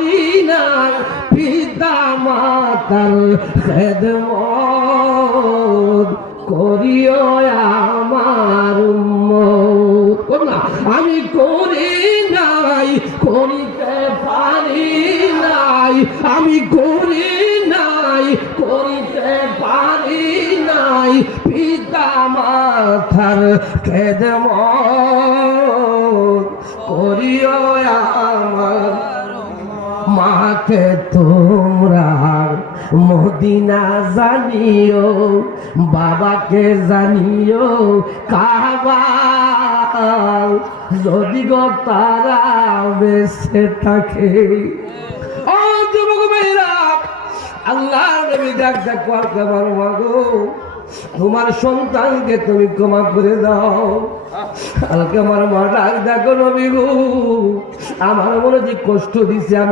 পারি না পিতা মাতার খেদমত করিও আমার উম্মত। আমি করি নাই, করিতে পারি নাই, আমি করি নাই, করিতে পারি নাই পিতা মাতার খেদমত করিও আমার। মাকে তোমরা মদিনা জানিও, বাবাকে জানিও কাবা, যদি গো তারা বেঁচে থাকে। ও যুবক ভাইরা, আল্লাহ নবী ডাক ডাক আমার মাগো, তোমার সন্তানকে তুমি ক্ষমা করে দাও। কালকে আমার মা ডাক ডাকো, নবী গো আমার মনে যে কষ্ট দিছে আমি